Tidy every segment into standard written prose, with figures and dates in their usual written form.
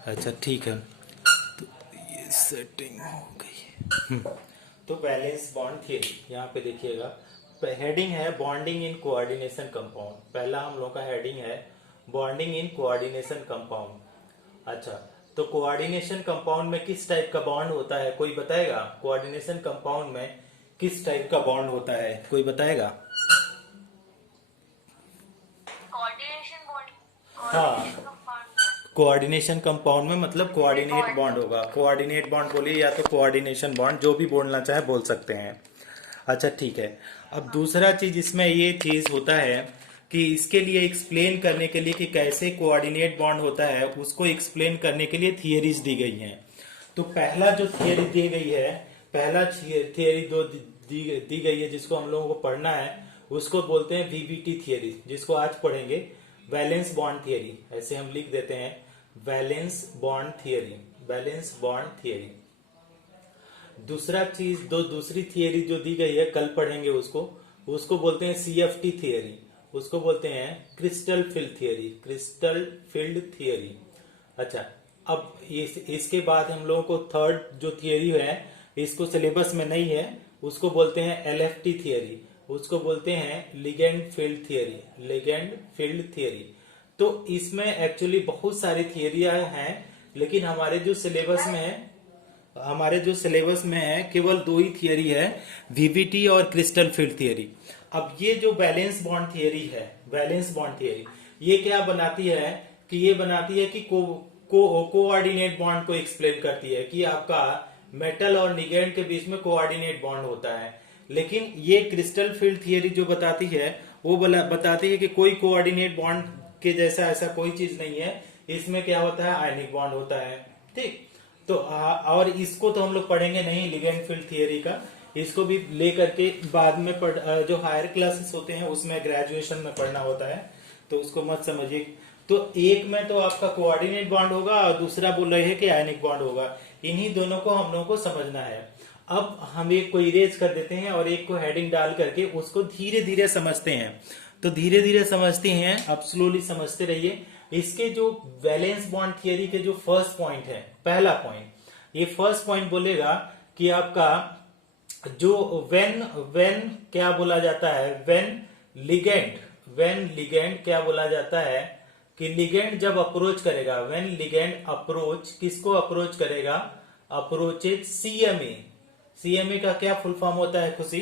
अच्छा ठीक है, तो ये सेटिंग हो गई। तो वैलेंस बॉन्ड थियरी यहाँ पे देखिएगा, हेडिंग है बॉन्डिंग इन कोऑर्डिनेशन कंपाउंड। पहला हम लोग का हेडिंग है बॉन्डिंग इन कोऑर्डिनेशन कंपाउंड। अच्छा, तो कोऑर्डिनेशन कंपाउंड में किस टाइप का बॉन्ड होता है, कोई बताएगा? कोऑर्डिनेशन कंपाउंड में किस टाइप का बॉन्ड होता है, कोई बताएगा? कोऑर्डिनेशन बॉन्ड, हाँ, कोऑर्डिनेशन कंपाउंड कोऑर्डिनेशन कंपाउंड में मतलब में कोऑर्डिनेट बॉन्ड। बॉन्ड होगा। कोऑर्डिनेट बॉन्ड बोलिए या तो कोऑर्डिनेशन बॉन्ड, जो भी बोलना चाहे बोल सकते हैं। अच्छा ठीक है। अब हाँ। दूसरा चीज इसमें ये चीज होता है कि इसके लिए एक्सप्लेन करने के लिए कि कैसे कोऑर्डिनेट बॉन्ड होता है, उसको एक्सप्लेन करने के लिए थियरीज दी गई हैं। तो पहला जो थियरी दी गई है, पहला थियरी दी गई है जिसको हम लोगों को पढ़ना है, उसको बोलते हैं वीवीटी थियरी, जिसको आज पढ़ेंगे वैलेंस बॉन्ड थियरी। ऐसे हम लिख देते हैं valence bond theory, valence bond theory. दूसरा चीज, दूसरी थियरी जो दी गई है कल पढ़ेंगे उसको, उसको बोलते हैं सीएफटी थियरी, उसको बोलते हैं crystal field theory, crystal field theory. अच्छा, अब इसके बाद हम लोगों को थर्ड जो थियरी है, इसको सिलेबस में नहीं है, उसको बोलते हैं एलएफटी थियरी, उसको बोलते हैं ligand field theory, ligand field theory. तो इसमें एक्चुअली बहुत सारी थियरियां हैं, लेकिन हमारे जो सिलेबस में है केवल दो ही थियरी है, वीवीटी और क्रिस्टल फील्ड थियरी। अब ये जो बैलेंस बॉन्ड थियरी है, बैलेंस बॉन्ड थियरी, ये क्या बनाती है कि ये बनाती है कि कोऑर्डिनेट बॉन्ड को एक्सप्लेन करती है कि आपका मेटल और लिगेंड के बीच में कोऑर्डिनेट बॉन्ड होता है। लेकिन ये क्रिस्टल फील्ड थियरी जो बताती है, वो बताती है कि कोई कोऑर्डिनेट बॉन्ड के जैसा ऐसा कोई चीज नहीं है, इसमें क्या होता है, आयनिक बॉन्ड होता है। ठीक, तो और इसको तो हम लोग पढ़ेंगे नहीं, लिगेंड फील्ड थियरी का, इसको भी लेकर के बाद में जो हायर क्लासेस होते हैं उसमें ग्रेजुएशन में पढ़ना होता है, तो उसको मत समझिए। तो एक में तो आपका कोऑर्डिनेट बॉन्ड होगा और दूसरा बोल रहे हैं कि आयनिक बॉन्ड होगा, इन्हीं दोनों को हम लोगों को समझना है। अब हम एक को इरेज कर देते हैं और एक को हेडिंग डाल करके उसको धीरे धीरे समझते हैं। तो धीरे धीरे समझते हैं, अब स्लोली समझते रहिए। इसके जो वैलेंस बॉन्ड थियरी के जो फर्स्ट पॉइंट है, पहला पॉइंट, ये फर्स्ट पॉइंट बोलेगा कि आपका जो वेन वेन क्या बोला जाता है, वेन लिगेंड क्या बोला जाता है कि लिगेंड जब अप्रोच करेगा, वेन लिगेंड अप्रोच, किसको अप्रोच करेगा, अप्रोचेज सीएमए। सीएमए का क्या फुल फॉर्म होता है खुशी?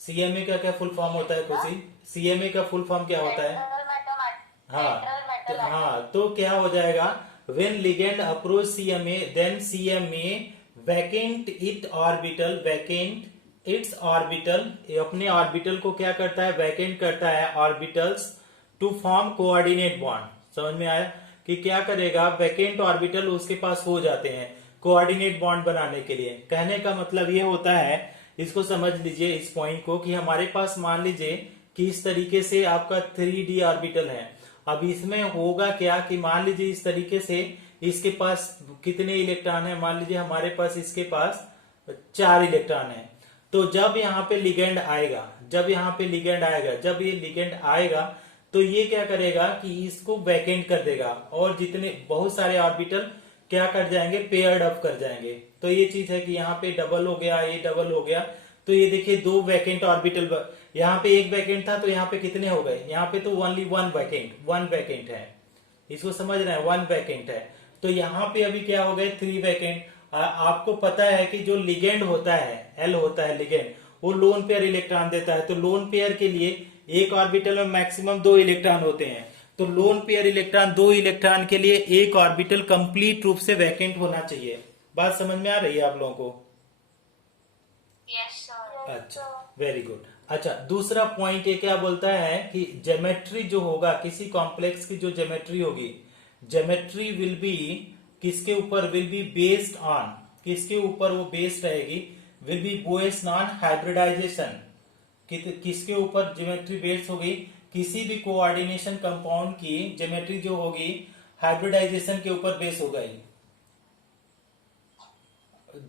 सीएमए का क्या फुल फॉर्म होता है खुशी? सीएमए का फुल फॉर्म क्या होता है? सेंट्रल मैथमेटिक्स, हाँ, सेंट्रल तो मैथमेटिक्स। हाँ, तो क्या हो जाएगा, when ligand approach CMA then CMA vacant it orbital, vacant its orbital, अपने ऑर्बिटल को क्या करता है, वैकेंट करता है orbitals to form coordinate bond. समझ में आया कि क्या करेगा, वैकेंट ऑर्बिटल उसके पास हो जाते हैं कोऑर्डिनेट बॉन्ड बनाने के लिए। कहने का मतलब ये होता है, इसको समझ लीजिए इस पॉइंट को, कि हमारे पास मान लीजिए कि इस तरीके से आपका 3D ऑर्बिटल है। अब इसमें होगा क्या कि मान लीजिए इस तरीके से इसके पास कितने इलेक्ट्रॉन है, मान लीजिए हमारे पास इसके पास 4 इलेक्ट्रॉन है। तो जब यहाँ पे लिगेंड आएगा, जब यहाँ पे लिगेंड आएगा, जब ये लिगेंड आएगा, तो ये क्या करेगा कि इसको वैकेंट कर देगा और जितने बहुत सारे ऑर्बिटल क्या कर जाएंगे, पेयर्ड अप कर जाएंगे। तो ये चीज है कि यहाँ पे डबल हो गया, ये डबल हो गया। तो ये देखिए दो वैकेंट ऑर्बिटल, यहाँ पे एक वैकेंट था तो यहाँ पे कितने हो गए, यहाँ पे तो ओनली वन वैकेंट है। इसको समझ रहे हैं, वन वैकेंट है। तो यहाँ पे अभी क्या हो गए, 3 वैकेंट। आपको पता है कि जो लिगेंड होता है, एल होता है लिगेंड, वो लोन पेयर इलेक्ट्रॉन देता है। तो लोन पेयर के लिए एक ऑर्बिटल में मैक्सिमम 2 इलेक्ट्रॉन होते हैं। तो लोन पेयर इलेक्ट्रॉन, 2 इलेक्ट्रॉन के लिए एक ऑर्बिटल कंप्लीट रूप से वैकेंट होना चाहिए। बात समझ में आ रही है आप लोगों को? Yes sir. अच्छा, वेरी गुड। अच्छा, दूसरा पॉइंट ये क्या बोलता है कि ज्योमेट्री जो होगा, किसी कॉम्प्लेक्स की जो ज्योमेट्री होगी, ज्योमेट्री विल बी, किसके ऊपर, विल बी बेस्ड ऑन, किसके ऊपर वो बेस्ड रहेगी, will be based on hybridization. किसके ऊपर ज्योमेट्री बेस्ड होगी, किसी भी कोऑर्डिनेशन कंपाउंड की ज्योमेट्री जो होगी हाइब्रिडाइजेशन के ऊपर बेस होगा ही,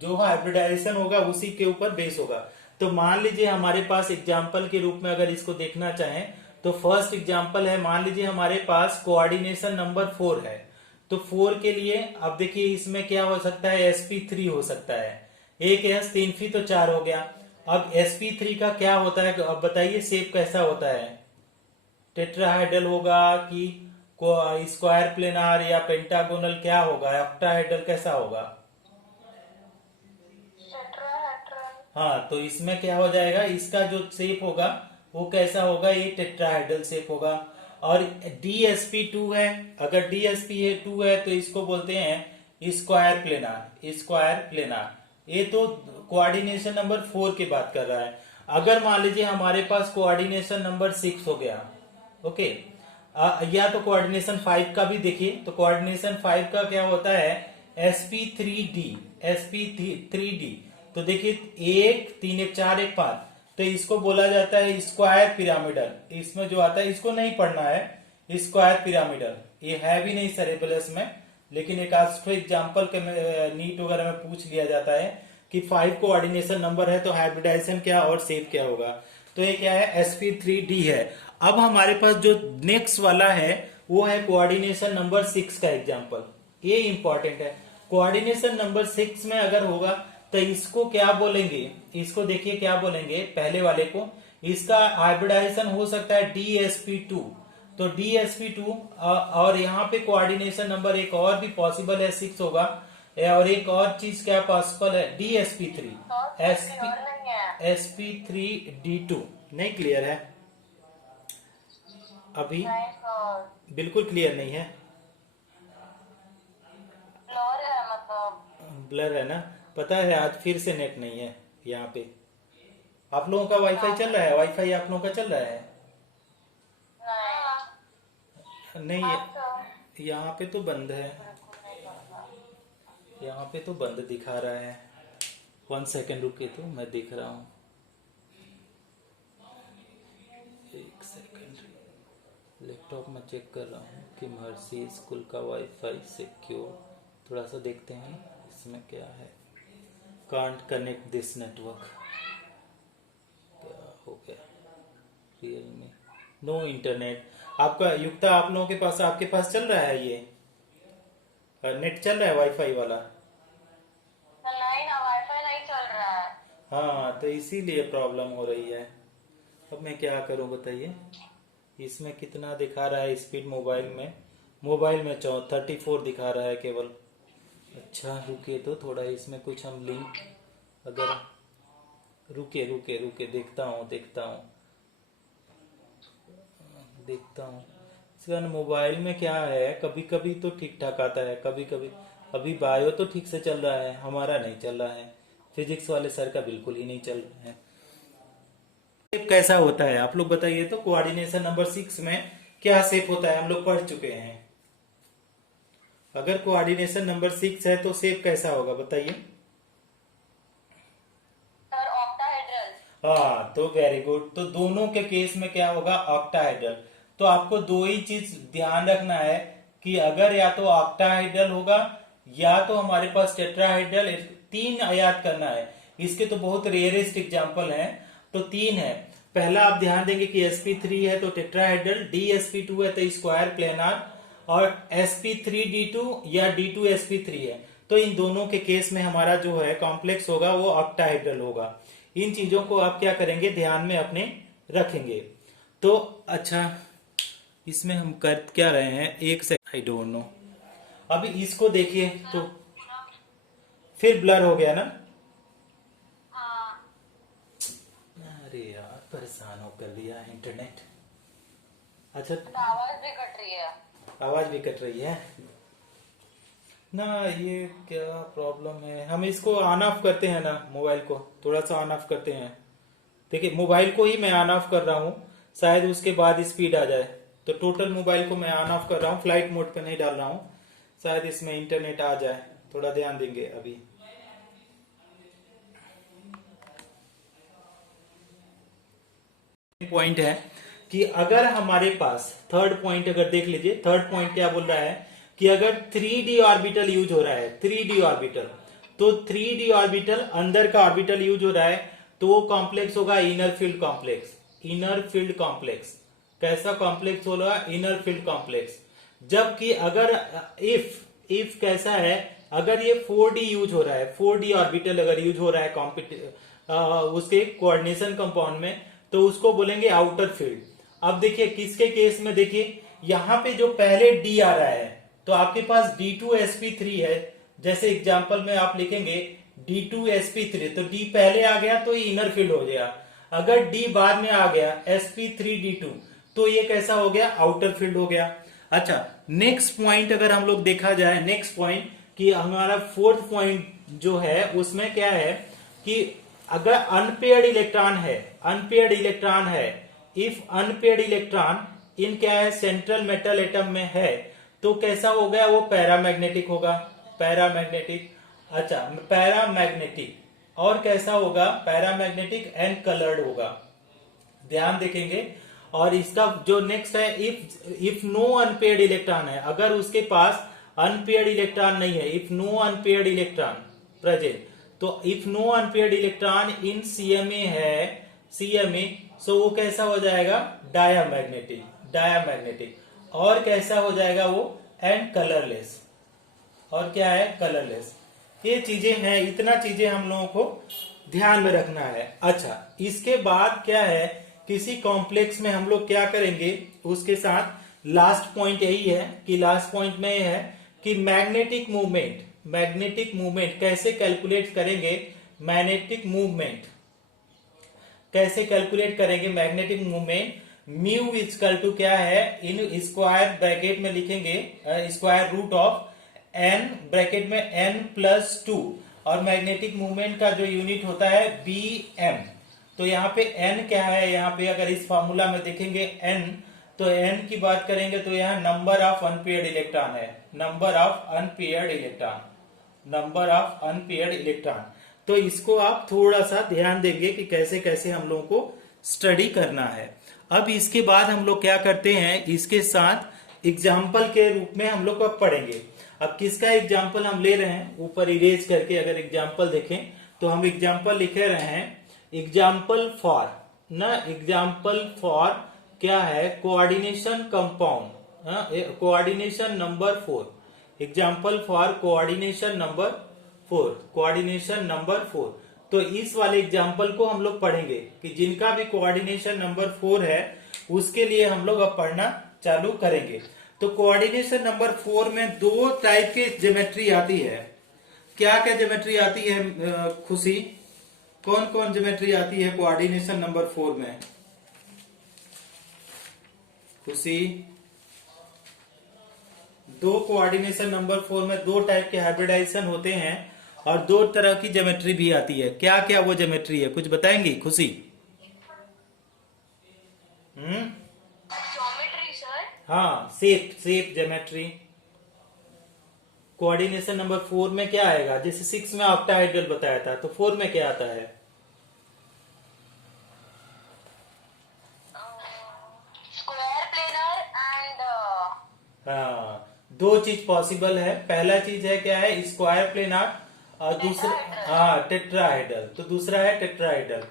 जो हाइब्रिडाइजेशन होगा उसी के ऊपर बेस होगा। तो मान लीजिए हमारे पास एग्जाम्पल के रूप में अगर इसको देखना चाहें तो फर्स्ट एग्जाम्पल है, मान लीजिए हमारे पास कोऑर्डिनेशन नंबर 4 है। तो 4 के लिए अब देखिए इसमें क्या हो सकता है, sp3 हो सकता है। एक s 3 फी तो 4 हो गया। अब sp3 का क्या होता है, अब बताइए शेप कैसा होता है, टेट्राहेड्रल होगा कि स्क्वायर प्लेनार या पेंटागोनल, क्या होगा, ऑक्टाहेड्रल कैसा होगा? टेट्राहेड्रल। हाँ, तो इसमें क्या हो जाएगा, इसका जो शेप होगा वो कैसा होगा, ये टेट्राहेड्रल शेप होगा। और DSP2 है, अगर DSP2 है तो इसको बोलते हैं स्क्वायर प्लेनार, स्क्वायर प्लेनार। ये तो कोऑर्डिनेशन नंबर 4 की बात कर रहा है। अगर मान लीजिए हमारे पास कोऑर्डिनेशन नंबर 6 हो गया, ओके, या तो कोऑर्डिनेशन 5 का भी देखिए, तो कोऑर्डिनेशन 5 का क्या होता है, sp3d, sp3d। तो देखिए 1 3 1 4 1 5, तो इसको बोला जाता है स्क्वायर पिरामिडल। इसमें जो आता है इसको नहीं पढ़ना है, स्क्वायर पिरामिडल ये है भी नहीं सिलेबस में, लेकिन एक आज एग्जाम्पल के नीट वगैरह में पूछ लिया जाता है कि 5 कोऑर्डिनेशन नंबर है तो हाइब्रिडाइजेशन क्या और शेप क्या होगा। तो ये क्या है, sp3d है। अब हमारे पास जो नेक्स्ट वाला है वो है कोऑर्डिनेशन नंबर 6 का एग्जाम्पल। ये इंपॉर्टेंट है, कोऑर्डिनेशन नंबर 6 में अगर होगा तो इसको क्या बोलेंगे, इसको देखिए क्या बोलेंगे, पहले वाले को, इसका हाइब्रिडाइजेशन हो सकता है DSP2। तो DSP2 और यहाँ पे कोऑर्डिनेशन नंबर एक और भी पॉसिबल है, 6 होगा। और एक और चीज क्या पॉसिबल है, DSP3, sp3d2। नहीं क्लियर है अभी, बिल्कुल क्लियर नहीं है, ब्लर है ना, पता है आज फिर से नेट नहीं है यहाँ पे। आप लोगों का वाईफाई चल रहा है, वाईफाई आप लोगों का चल रहा है? नहीं, यहाँ पे तो बंद है, यहाँ पे तो बंद दिखा रहा है। 1 सेकेंड रुके तो मैं देख रहा हूँ, 1 सेकेंड, लैपटॉप में चेक कर रहा हूँ कि महर्षि स्कूल का वाईफाई सिक्योर, थोड़ा सा देखते हैं इसमें क्या है। कांट कनेक्ट दिस नेटवर्क, क्या हो गया, रियलमी नो इंटरनेट। आपका युक्ता, आप लोगों के पास, आपके पास चल रहा है ये नेट चल रहा है वाईफाई वाला? नहीं ना, वाईफाई नहीं चल रहा है। हाँ, तो इसीलिए प्रॉब्लम हो रही है। अब मैं क्या करूं बताइए, इसमें कितना दिखा रहा है स्पीड, मोबाइल में 34 दिखा रहा है केवल। अच्छा रुकिए तो थोड़ा इसमें कुछ हम लिंक, अगर रुके देखता हूँ इसका मोबाइल में क्या है। कभी कभी तो ठीक ठाक आता है, कभी कभी, अभी बायो तो ठीक से चल रहा है, हमारा नहीं चल रहा है, फिजिक्स वाले सर का बिल्कुल ही नहीं चल रहा है। शेप कैसा होता है आप लोग बताइए तो, कोऑर्डिनेशन नंबर 6 में क्या शेप होता है, हम लोग पढ़ चुके हैं। अगर कोऑर्डिनेशन नंबर 6 है तो शेप कैसा होगा बताइए? Sir octahedral. हाँ, तो वेरी गुड। तो दोनों के केस में क्या होगा, ऑक्टाहेड्रल। तो आपको दो ही चीज ध्यान रखना है कि अगर या तो ऑक्टाहेड्रल होगा या तो हमारे पास टेट्राहेड्रल, 3 याद करना है। इसके तो बहुत रेयरेस्ट एग्जांपल हैं, तो 3 है। पहला आप ध्यान देंगे कि sp3 है तो टेट्राहेड्रल, DSP2 है तो स्क्वायर प्लेनार, और sp3d2 या d2sp3 है तो इन दोनों के केस में हमारा जो है कॉम्प्लेक्स होगा वो ऑक्टाहेड्रल होगा। इन चीजों को आप क्या करेंगे, ध्यान में अपने रखेंगे। तो अच्छा, इसमें हम कर क्या रहे हैं, एक से आई डोंट नो। अभी इसको देखिए तो फिर ब्लर हो गया ना। हाँ। अरे यार, परेशान होकर दिया इंटरनेट। अच्छा, आवाज भी कट रही है। आवाज भी कट रही है ना, ये क्या प्रॉब्लम है। हम इसको ऑन ऑफ करते हैं ना, मोबाइल को थोड़ा सा ऑन ऑफ करते हैं। देखिए मोबाइल को ही मैं ऑन ऑफ कर रहा हूँ, शायद उसके बाद स्पीड आ जाए। तो टोटल मोबाइल को मैं ऑन ऑफ कर रहा हूँ, फ्लाइट मोड पे नहीं डाल रहा हूँ, शायद इसमें इंटरनेट आ जाए। थोड़ा ध्यान देंगे अभी। पॉइंट है कि अगर हमारे पास थर्ड पॉइंट, अगर देख लीजिए थर्ड पॉइंट क्या बोल रहा है कि अगर 3D ऑर्बिटल यूज हो रहा है, 3D ऑर्बिटल, तो 3D ऑर्बिटल अंदर का ऑर्बिटल यूज हो रहा है, तो वो कॉम्प्लेक्स होगा inner field complex. Inner field complex कैसा कॉम्प्लेक्स होगा? Inner field complex. जबकि अगर इफ कैसा है, अगर ये 4D यूज हो रहा है, 4D ऑर्बिटल अगर यूज हो रहा है उसके कोऑर्डिनेशन कंपाउंड में, तो उसको बोलेंगे आउटर फील्ड। अब देखिए किसके केस में, देखिए यहां पे जो पहले D आ रहा है, तो आपके पास D2sp3 है। जैसे एग्जांपल में आप लिखेंगे D2sp3, तो D पहले आ गया तो ये इनर फील्ड हो गया। अगर D बाद में आ गया sp3d2, तो ये कैसा हो गया? आउटर फील्ड हो गया। अच्छा, नेक्स्ट पॉइंट अगर हम लोग देखा जाए, नेक्स्ट पॉइंट कि हमारा फोर्थ पॉइंट जो है उसमें क्या है कि अगर अनपेयर्ड इलेक्ट्रॉन है, अनपेयर्ड इलेक्ट्रॉन है, इफ अनपेयर्ड इलेक्ट्रॉन इन क्या है, सेंट्रल मेटल एटम में है, तो कैसा हो गया? वो पैरामैग्नेटिक होगा। पैरामैग्नेटिक, अच्छा पैरामैग्नेटिक। और कैसा होगा? पैरामैग्नेटिक एंड कलर्ड होगा। ध्यान देखेंगे। और इसका जो नेक्स्ट है, इफ नो अनपेयर्ड इलेक्ट्रॉन है, अगर उसके पास अनपेयर्ड इलेक्ट्रॉन नहीं है, if no unpaired electron present, तो if no unpaired electron in CMA है, सीएमए, सो वो कैसा हो जाएगा? डायामैग्नेटिक। डायामैग्नेटिक। और कैसा हो जाएगा वो? And colourless. और क्या है? कलरलेस। ये चीजें हैं, इतना चीजें हम लोगों को ध्यान में रखना है। अच्छा, इसके बाद क्या है, किसी कॉम्प्लेक्स में हम लोग क्या करेंगे, उसके साथ लास्ट पॉइंट यही है कि लास्ट पॉइंट में यह है कि मैग्नेटिक मूवमेंट, मैग्नेटिक मूवमेंट कैसे कैलकुलेट करेंगे? मैग्नेटिक मूवमेंट कैसे कैलकुलेट करेंगे? Magnetic movement mu equal to क्या है, इन स्क्वायर ब्रैकेट में लिखेंगे square root of N, bracket में n+2, और मैग्नेटिक मूवमेंट का जो यूनिट होता है bm। तो यहाँ पे n क्या है? यहाँ पे अगर इस फॉर्मूला में देखेंगे n, तो n की बात करेंगे तो यहाँ नंबर ऑफ अनपेयर्ड इलेक्ट्रॉन है, number of unpaired electron, number of unpaired electron. तो इसको आप थोड़ा सा ध्यान देंगे कि कैसे कैसे हम लोगों को स्टडी करना है। अब इसके बाद हम लोग क्या करते हैं, इसके साथ एग्जाम्पल के रूप में हम लोग अब पढ़ेंगे। अब किसका एग्जाम्पल हम ले रहे हैं, ऊपर इरेज करके अगर एग्जाम्पल देखें तो हम एग्जाम्पल लिखे रहे हैं, एग्जाम्पल फॉर ना, एग्जाम्पल फॉर क्या है, coordination compound, coordination number 4, example for coordination number 4, coordination number 4। तो इस वाले एग्जाम्पल को हम लोग पढ़ेंगे कि जिनका भी कोऑर्डिनेशन नंबर 4 है उसके लिए हम लोग अब पढ़ना चालू करेंगे। तो कोऑर्डिनेशन नंबर 4 में दो टाइप की ज्योमेट्री आती है। क्या क्या ज्योमेट्री आती है खुशी? कौन कौन ज्योमेट्री आती है कोऑर्डिनेशन नंबर 4 में? खुशी, दो कोऑर्डिनेशन नंबर 4 में दो टाइप के हाइब्रिडाइजेशन होते हैं और दो तरह की ज्योमेट्री भी आती है। क्या क्या वो ज्योमेट्री है, कुछ बताएंगी खुशी? Geometry sir? हाँ, शेप ज्योमेट्री। कोऑर्डिनेशन नंबर 4 में क्या आएगा? जैसे 6 में ऑक्टाहेड्रल बताया था, तो 4 में क्या आता है? स्क्वायर प्लेनर एंड हाँ, दो चीज पॉसिबल है। पहला चीज है क्या है, स्क्वायर प्लेनार, और दूसरा हाँ टेट्राहेड्रल, तो दूसरा है टेट्राहेड्रल।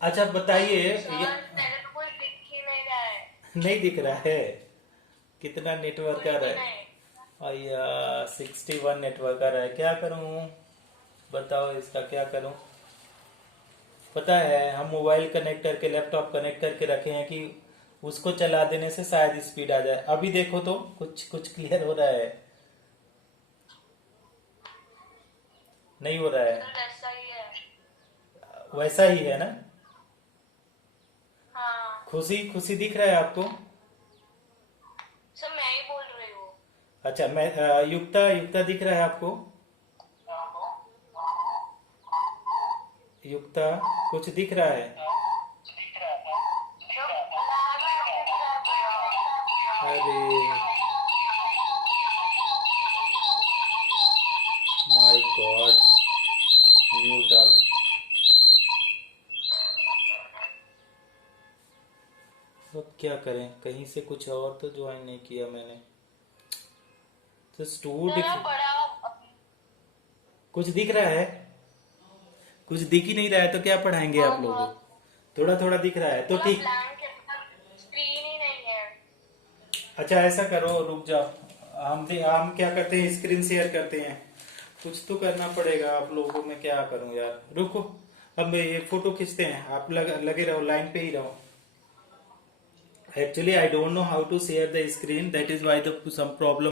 अच्छा बताइए, मेरे को कोई दिख ही नहीं रहा है। नहीं दिख रहा है? कितना नेटवर्क आ रहा है? नहीं। भैया 61 नेटवर्क आ रहा है, क्या करूं बताओ, इसका क्या करूं? पता है हम मोबाइल कनेक्ट करके, लैपटॉप कनेक्ट करके रखे हैं कि उसको चला देने से शायद स्पीड आ जाए। अभी देखो तो कुछ क्लियर हो रहा है? नहीं हो रहा है? सर ऐसा ही है। वैसा ही है ना? हाँ खुशी दिख रहा है आपको? सर, मैं ही बोल रही हूँ। अच्छा, मैं युक्ता दिख रहा है आपको? युक्ता कुछ दिख रहा है? अरे माय गॉड, म्यूट ऑल। अब क्या करें, कहीं से कुछ और तो ज्वाइन नहीं किया मैंने। तो सर, आप बड़ा कुछ दिख रहा है? कुछ दिख ही नहीं रहा है तो क्या पढ़ाएंगे आप लोगों को? थोड़ा थोड़ा दिख रहा है तो पूरा ठीक। ब्लैंक है, स्क्रीन ही नहीं है। अच्छा ऐसा करो, रुक जाओ, हम क्या करते हैं, स्क्रीन शेयर करते हैं। कुछ तो करना पड़ेगा आप लोगों को, मैं क्या करूं यार, रुको। अब ये फोटो खींचते हैं, आप लगे रहो, लाइन पे ही रहो। Actually, I don't know how to share the screen. That is why the some problem.